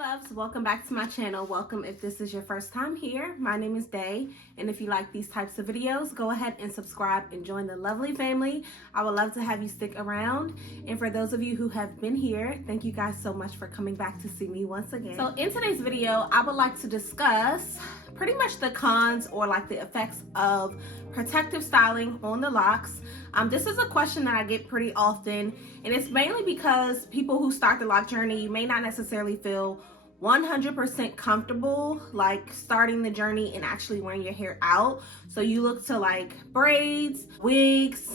loves, welcome back to my channel. Welcome if this is your first time here. My name is Day, and if you like these types of videos, go ahead and subscribe and join the lovely family. I would love to have you stick around, and for those of you who have been here, thank you guys so much for coming back to see me once again. So in today's video, I would like to discuss pretty much the cons or like the effects of protective styling on the locks. This is a question that I get pretty often, and it's mainly because people who start the lock journey, you may not necessarily feel 100% comfortable like starting the journey and actually wearing your hair out. So you look to like braids, wigs,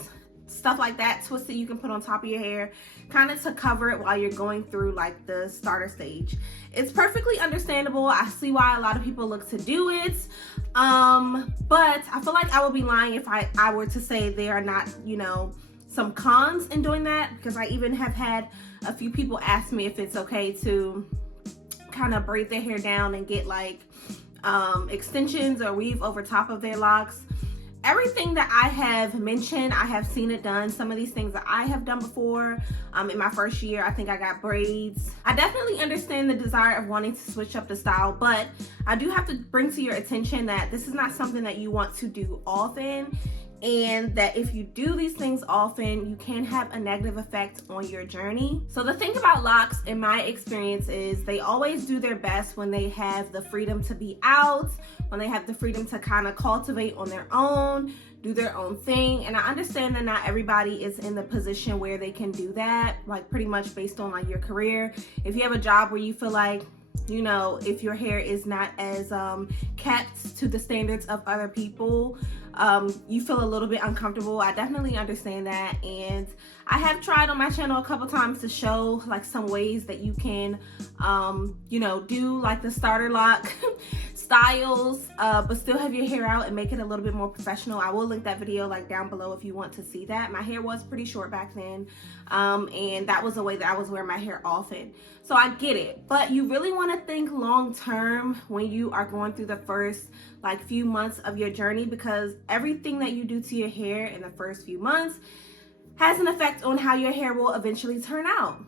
stuff like that, twists that you can put on top of your hair, kind of to cover it while you're going through like the starter stage. It's perfectly understandable. I see why a lot of people look to do it. But I feel like I would be lying if I were to say there are not, some cons in doing that, because I even have had a few people ask me if it's okay to kind of braid their hair down and get like extensions or weave over top of their locks. Everything that I have mentioned, I have seen it done. Some of these things that I have done before. In my first year, I think I got braids. I definitely understand the desire of wanting to switch up the style, but I do have to bring to your attention that this is not something that you want to do often, and that if you do these things often, you can have a negative effect on your journey. So the thing about locks, in my experience, is they always do their best when they have the freedom to be out, when they have the freedom to kind of cultivate on their own, do their own thing. And I understand that not everybody is in the position where they can do that, like pretty much based on like your career. If you have a job where you feel like, if your hair is not as kept to the standards of other people, you feel a little bit uncomfortable. I definitely understand that, and I have tried on my channel a couple times to show like some ways that you can do like the starter lock styles, but still have your hair out and make it a little bit more professional. I will link that video like down below if you want to see that. My hair was pretty short back then, and that was the way that I was wearing my hair often. So I get it, but you really want to think long term when you are going through the first like few months of your journey, because everything that you do to your hair in the first few months has an effect on how your hair will eventually turn out.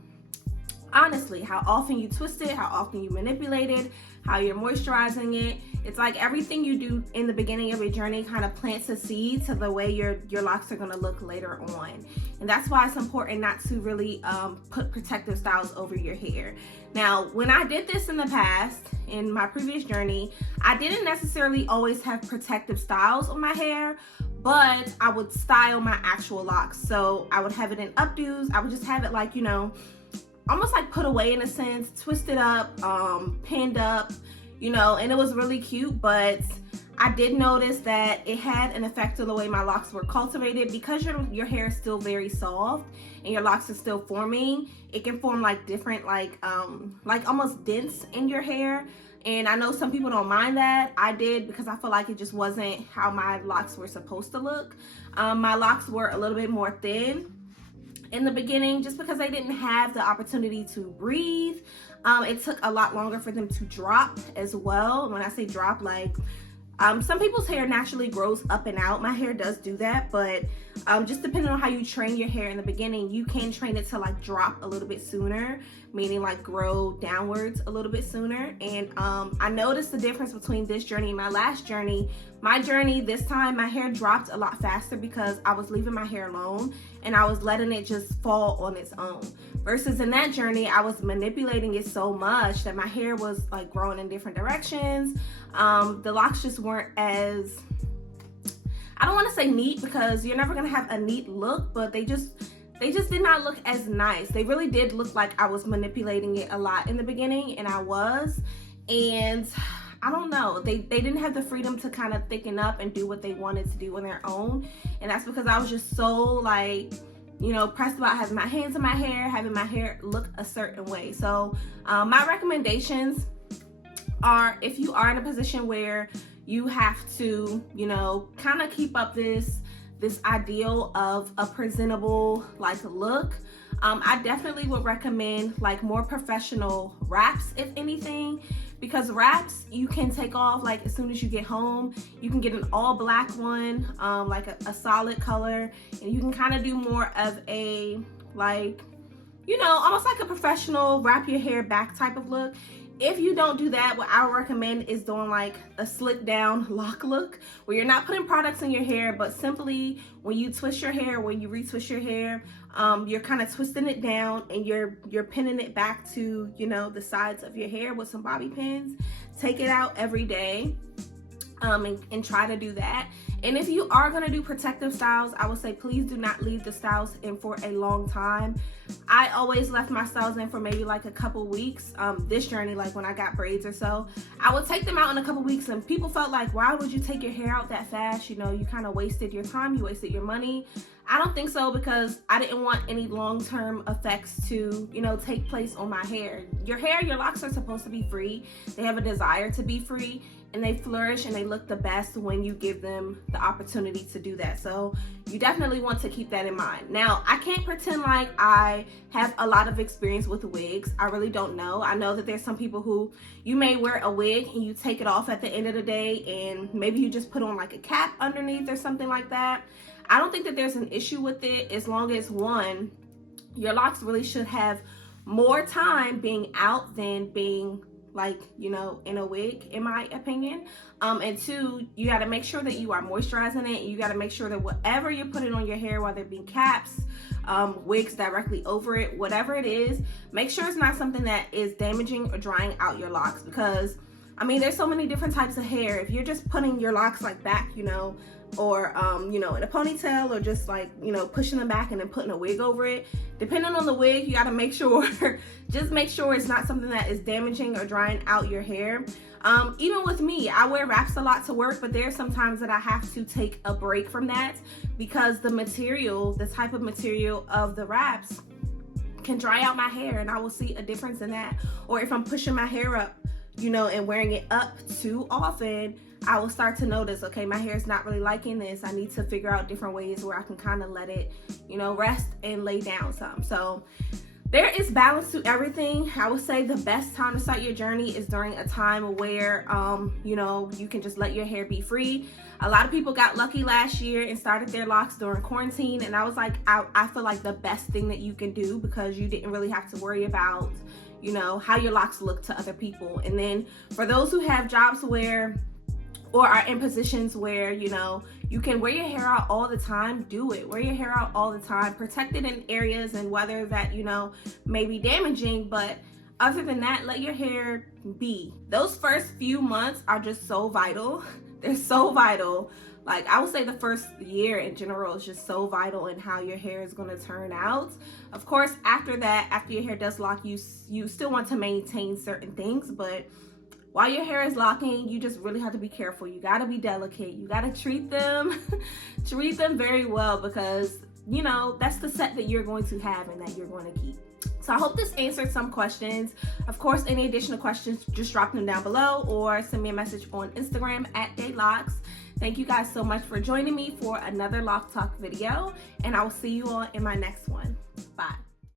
Honestly, how often you twist it, how often you manipulate it, how you're moisturizing it. It's like everything you do in the beginning of your journey kind of plants a seed to the way your locks are going to look later on. And that's why it's important not to really put protective styles over your hair. Now, when I did this in the past, in my previous journey, I didn't necessarily always have protective styles on my hair, but I would style my actual locks. So I would have it in updos. I would just have it like, almost like put away in a sense, twisted up, pinned up, and it was really cute. But I did notice that it had an effect on the way my locks were cultivated, because your hair is still very soft and your locks are still forming. It can form like different like almost dents in your hair. And I know some people don't mind that. I did, because I feel like it just wasn't how my locks were supposed to look. My locks were a little bit more thin in the beginning, just because they didn't have the opportunity to breathe. It took a lot longer for them to drop as well. When I say drop, like some people's hair naturally grows up and out. My hair does do that, but just depending on how you train your hair in the beginning, you can train it to like drop a little bit sooner, meaning like grow downwards a little bit sooner. And I noticed the difference between this journey and my last journey. My journey this time, my hair dropped a lot faster because I was leaving my hair alone and I was letting it just fall on its own. Versus in that journey, I was manipulating it so much that my hair was like growing in different directions. The locks just weren't as, I don't want to say neat, because you're never gonna have a neat look, but they just did not look as nice. They really did look like I was manipulating it a lot in the beginning, and I was. And I don't know, they didn't have the freedom to kind of thicken up and do what they wanted to do on their own. And that's because I was just so like, pressed about having my hands in my hair, having my hair look a certain way. So my recommendations are, if you are in a position where you have to, kind of keep up this ideal of a presentable like look, I definitely would recommend like more professional wraps, if anything, because wraps you can take off like as soon as you get home. You can get an all black one, like a solid color, and you can kind of do more of a like you know, almost like a professional wrap your hair back type of look. If you don't do that, what I would recommend is doing like a slick down lock look, where you're not putting products in your hair, but simply when you twist your hair, when you retwist your hair, you're kind of twisting it down and you're pinning it back to, you know, the sides of your hair with some bobby pins. Take it out every day, and try to do that. And if you are going to do protective styles, I would say please do not leave the styles in for a long time. I always left my styles in for maybe like a couple weeks. This journey, like when I got braids or so, I would take them out in a couple weeks, and people felt like, why would you take your hair out that fast? You know, you kind of wasted your time, you wasted your money. I don't think so, because I didn't want any long-term effects to, you know, take place on my hair. Your hair, your locks are supposed to be free. They have a desire to be free, and they flourish and they look the best when you give them the opportunity to do that. So you definitely want to keep that in mind. Now, I can't pretend like I have a lot of experience with wigs. I really don't know. I know that there's some people who, you may wear a wig and you take it off at the end of the day, and maybe you just put on like a cap underneath or something like that. I don't think that there's an issue with it, as long as, one, your locks really should have more time being out than being, like, you know, in a wig, in my opinion. And two, you got to make sure that you are moisturizing it. You got to make sure that whatever you're putting on your hair, whether it be caps, wigs directly over it, whatever it is, make sure it's not something that is damaging or drying out your locks. Because, I mean, there's so many different types of hair. If you're just putting your locks like back, you know, or you know, in a ponytail, or just like, you know, pushing them back and then putting a wig over it, depending on the wig, you got to make sure just make sure it's not something that is damaging or drying out your hair. Even with me, I wear wraps a lot to work, but there's sometimes that I have to take a break from that, because the material, the type of material of the wraps can dry out my hair, and I will see a difference in that. Or if I'm pushing my hair up, you know, and wearing it up too often, I will start to notice, okay, my hair is not really liking this. I need to figure out different ways where I can kind of let it, you know, rest and lay down some. So there is balance to everything. I would say the best time to start your journey is during a time where, you know, you can just let your hair be free. A lot of people got lucky last year and started their locks during quarantine. And I was like, I feel like the best thing that you can do, because you didn't really have to worry about, you know, how your locks look to other people. And then for those who have jobs where, or are in positions where, you know, you can wear your hair out all the time, do it. Wear your hair out all the time. Protect it in areas and weather that, you know, may be damaging, but other than that, let your hair be. Those first few months are just so vital. They're so vital. Like, I would say the first year in general is just so vital in how your hair is going to turn out. Of course, after that, after your hair does lock, you still want to maintain certain things, but while your hair is locking, you just really have to be careful. You got to be delicate. You got to treat them very well, because, you know, that's the set that you're going to have and that you're going to keep. So I hope this answered some questions. Of course, any additional questions, just drop them down below or send me a message on Instagram at dreadlocks. Thank you guys so much for joining me for another Loc Talk video, and I will see you all in my next one.